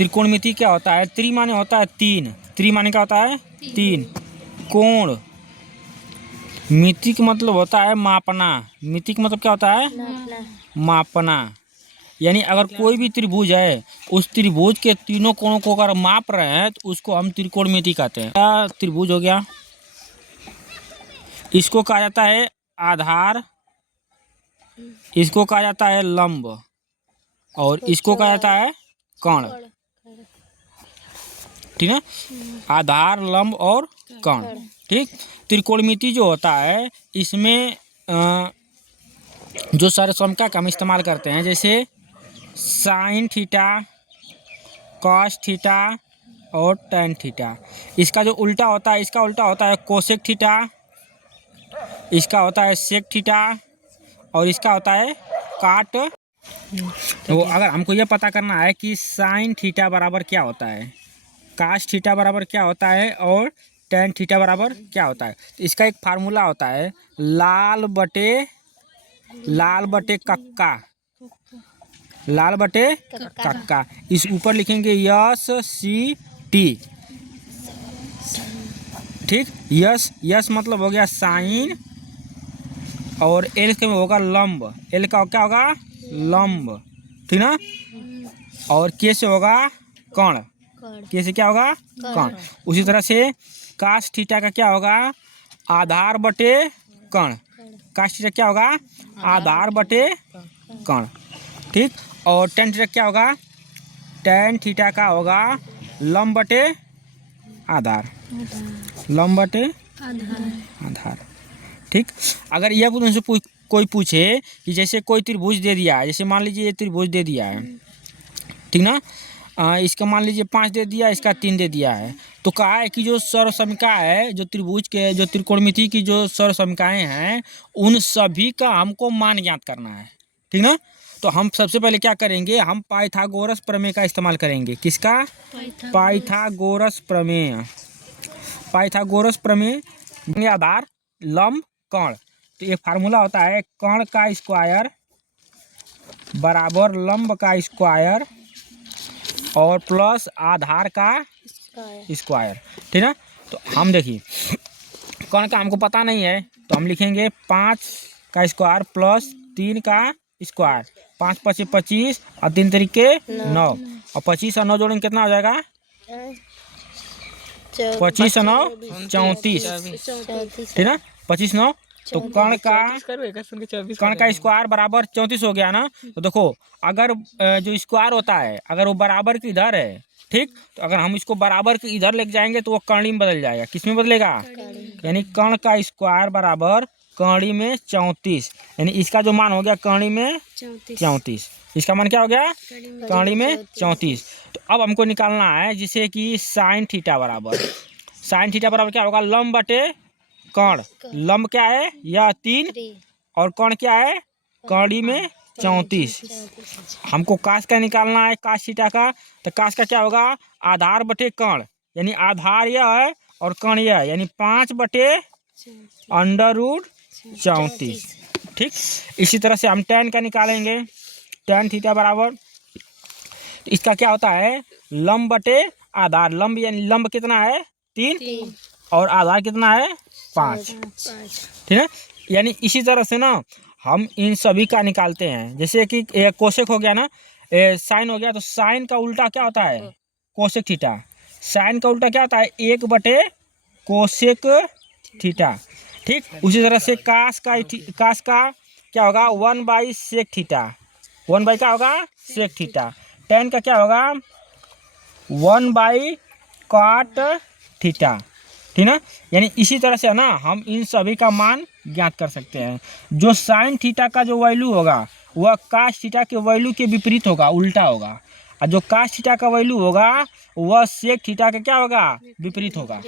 त्रिकोणमिति क्या होता है? त्रि माने होता है तीन, त्रि माने क्या होता है? तीन। कोण, मिति का मतलब होता है मापना, मिति का मतलब क्या होता है? मापना। यानी अगर कोई भी त्रिभुज है, उस त्रिभुज के तीनों कोणों को अगर माप रहे हैं तो उसको हम त्रिकोणमिति कहते हैं। क्या त्रिभुज हो गया? इसको कहा जाता है आधार, इसको कहा जाता है लंब, और इसको कहा जाता है कर्ण। ठीक है, आधार, लंब और कर्ण। ठीक, त्रिकोणमिति जो होता है इसमें जो सारे समका का हम इस्तेमाल करते हैं, जैसे साइन थीटा, कॉस थीटा और टैन थीटा। इसका जो उल्टा होता है, इसका उल्टा होता है कोसेक थीटा, इसका होता है सेक थीटा और इसका होता है काट। तो अगर हमको यह पता करना है कि साइन थीटा बराबर क्या होता है, कास थीटा बराबर क्या होता है और टैन थीटा बराबर क्या होता है, तो इसका एक फार्मूला होता है लाल बटे कक्का, लाल बटे कक्का। इस ऊपर लिखेंगे यस सी टी। ठीक, यस मतलब हो गया साइन, और एल के में होगा लंब, एल का क्या होगा? लंब। ठीक ना, और के से होगा कर्ण, के से क्या होगा? कर्ण। उसी तरह से कास थीटा का क्या होगा? आधार बटे कर्ण, कास थीटा क्या होगा? आधार बटे कर्ण। ठीक, और टैन थीटा क्या होगा? टैन थीटा का होगा लंब बटे आधार, लंब बटे आधार। ठीक, अगर यह उनसे कोई पूछे कि जैसे कोई त्रिभुज दे दिया है, जैसे मान लीजिए ये त्रिभुज दे दिया है, ठीक ना, इसका मान लीजिए 5 दे दिया, इसका 3 दे दिया है, तो कहा है कि जो सर्वसमिका है, जो त्रिभुज के जो त्रिकोणमिति की जो सर्वसमिकाएं हैं, उन सभी का हमको मान ज्ञात करना है। ठीक ना, तो हम सबसे पहले क्या करेंगे? हम पाइथागोरस प्रमेय का इस्तेमाल करेंगे। किसका? पाइथागोरस प्रमेय। पाइथागोरस प्रमेय आधार, लंब, कर्ण। तो एक फार्मूला होता है कर्ण का स्क्वायर बराबर लंब का स्क्वायर और प्लस आधार का स्क्वायर। ठीक है, तो हम देखिए कर्ण का हमको पता नहीं है, तो हम लिखेंगे 5 का स्क्वायर प्लस 3 का स्क्वायर। 5 5 25 और 3 तरीके 9, और 25 और 9 जोड़ेंगे कितना हो जाएगा? 25 और 9 34। ठीक है, 25 9, तो कर्ण का स्क्वायर बराबर 34 हो गया ना। तो देखो अगर जो स्क्वायर होता है अगर वो बराबर के इधर है, ठीक, तो अगर हम इसको बराबर के इधर लेके जाएंगे तो वो कर्णी में बदल जाएगा। किस में बदलेगा? यानी कर्ण का स्क्वायर बराबर कर्णी में 34, यानी इसका जो मान हो गया कर्णी में 34, इसका मान क्या हो गया? कर्णी में 34। तो अब हमको निकालना है जिसे कि साइन थीटा बराबर क्या होगा? लंब बटे कर्ण। लंब क्या है? यह 3, और कर्ण क्या है? कर्णी में 34। हमको कास का निकालना है, कास थीटा का, तो कास का क्या होगा? आधार बटे कर्ण, यानी आधार यह है और कर्ण यह है, यानी 5 बटे अंडर रूट 34। ठीक, इसी तरह से हम टैन का निकालेंगे। टैन थीटा बराबर, इसका क्या होता है? लंब बटे आधार। लंब यानी लंब कितना है? 3, और आधार कितना है? 5। ठीक है, यानी इसी तरह से ना हम इन सभी का निकालते हैं। जैसे कि कोसेक हो गया ना, साइन हो गया, तो साइन का उल्टा क्या होता है? Cosec theta. साइन का उल्टा क्या होता है? 1 बटे कोसेक थीटा। ठीक, उसी तरह से कास का क्या होगा? 1/सेक थीटा। 1 क्या होगा? Sec theta. टैन का क्या होगा? 1/कॉट थीटा। ठीक ना, यानी इसी तरह से ना हम इन सभी का मान ज्ञात कर सकते हैं। जो साइन थीटा का जो वैल्यू होगा वह कास थीटा के वैल्यू के विपरीत होगा, उल्टा होगा, और जो कास थीटा का वैल्यू होगा वह सेक थीटा का क्या होगा? विपरीत होगा।